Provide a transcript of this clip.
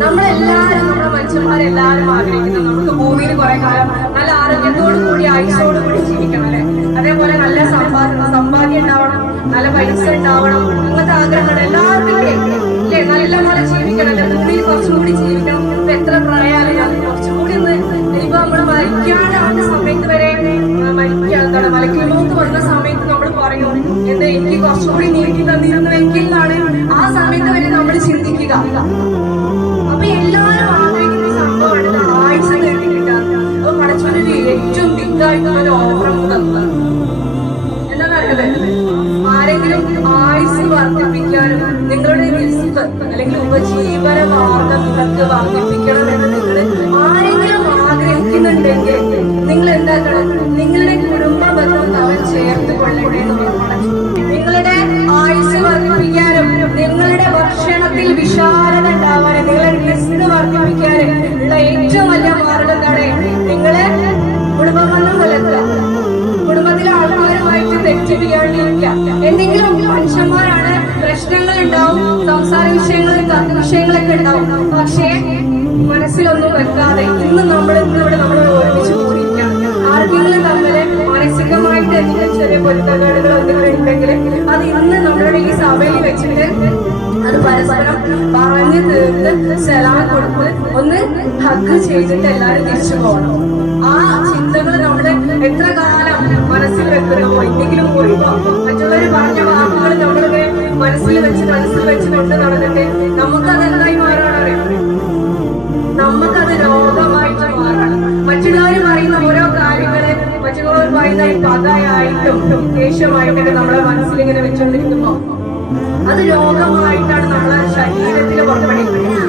നമ്മളെല്ലാരും നമ്മുടെ മനുഷ്യന്മാരെല്ലാരും ആഗ്രഹിക്കുന്നത് നമുക്ക് ഭൂമിയിൽ കുറെ കാലം നല്ല ആരോഗ്യത്തോടു കൂടി ആയുസോടു കൂടി ജീവിക്കണം അതേപോലെ നല്ല സമ്പാദനം സമ്പാദ്യം ഉണ്ടാവണം നല്ല പൈസ ഉണ്ടാവണം അങ്ങനത്തെ ആഗ്രഹങ്ങൾ എല്ലാവർക്കും അല്ലേ? നല്ല പോലെ ജീവിക്കണം അല്ലെ? ഭൂമിയിൽ കുറച്ചുകൂടി ജീവിക്കണം. ഇപ്പൊ എത്ര പ്രായാലും ഞാൻ കുറച്ചുകൂടി ഒന്ന് ഇനിയിപ്പോ നമ്മൾ മരിക്കാനാവുന്ന സമയത്ത് വരെ മരിക്കാൻ എന്താണ്? സമയത്ത് നമ്മൾ പറയും എന്താ എനിക്ക് കുറച്ചുകൂടി നീട്ടി തന്നിരുന്നുവെങ്കിൽ എന്നാണ് ആ സമയത്ത് വരെ നമ്മൾ ചിന്തിക്കുക. അപ്പൊ എല്ലാവരും ആഗ്രഹിക്കുന്ന സംഭവമാണ് ആഴ്ച നേടി കിട്ടാൻ അപ്പൊ പടച്ചോനൊരു ഏറ്റവും ബിഗായിട്ടുള്ള ഒരു ഓഫർ തന്നത് എന്താണ് അറിയുന്നത് ആരെങ്കിലും ആയുസ് വർദ്ധിപ്പിക്കാനും നിങ്ങളുടെ റിസ്ക് അല്ലെങ്കിൽ ഉപജീവന മാർഗം നിങ്ങൾക്ക് വർദ്ധിപ്പിക്കണം നിങ്ങളുടെ ആയുസ് വർദ്ധിപ്പിക്കാനും നിങ്ങളുടെ ഭക്ഷണത്തിൽ വിശാലത ഉണ്ടാവാനും നിങ്ങളുടെ റിസ്ക് വർദ്ധിപ്പിക്കാനും ഉള്ള ഏറ്റവും വലിയ മാർഗം എന്താണ്? നിങ്ങളെ കുടുംബബന്ധം പുലർത്തുക കുടുംബത്തിലെ ആൾക്കാരുമായിട്ട് തെറ്റിപ്പിക്കാണ്ടിരിക്കുക എന്തെങ്കിലും മനുഷ്യന്മാരാണ് പ്രശ്നങ്ങൾ ഉണ്ടാവും സംസാര വിഷയങ്ങൾ വിഷയങ്ങളൊക്കെ ഉണ്ടാവും. പക്ഷേ മനസ്സിലൊന്നും വെക്കാതെ ഇന്ന് നമ്മൾ ഇന്ന് മാനസികമായിട്ട് എന്തെങ്കിലും ചെറിയ പൊരുത്തക്കേടുകൾ എന്തെങ്കിലും ഉണ്ടെങ്കിൽ അത് ഇന്ന് നമ്മളുടെ ഈ സഭയിൽ വെച്ചിട്ട് അത് പരസ്പരം പറഞ്ഞു തീർത്ത് സലാം കൊടുത്ത് ഒന്ന് ഹഗ് ചെയ്തിട്ട് എല്ലാവരും തിരിച്ചു പോകണം. ആ ചിന്തകൾ നമ്മുടെ എത്ര കാലം മനസ്സിൽ വെക്കണമോ എന്തെങ്കിലും പോയിപ്പോ മറ്റുള്ളവർ പറഞ്ഞ വാക്കുകൾ നമ്മളിങ്ങനെ മനസ്സിൽ വെച്ച് മനസ്സിൽ വെച്ചിട്ടുണ്ട് നടന്നിട്ട് നമുക്കത് ദേഷ്യമായിട്ടും ദേഷ്യമായിട്ടൊക്കെ നമ്മളെ മനസ്സിൽ ഇങ്ങനെ വെച്ചുകൊണ്ടിരിക്കുമ്പോ അത് രോഗമായിട്ടാണ് നമ്മളെ ശരീരത്തിൽ പുറപ്പെടുന്നത്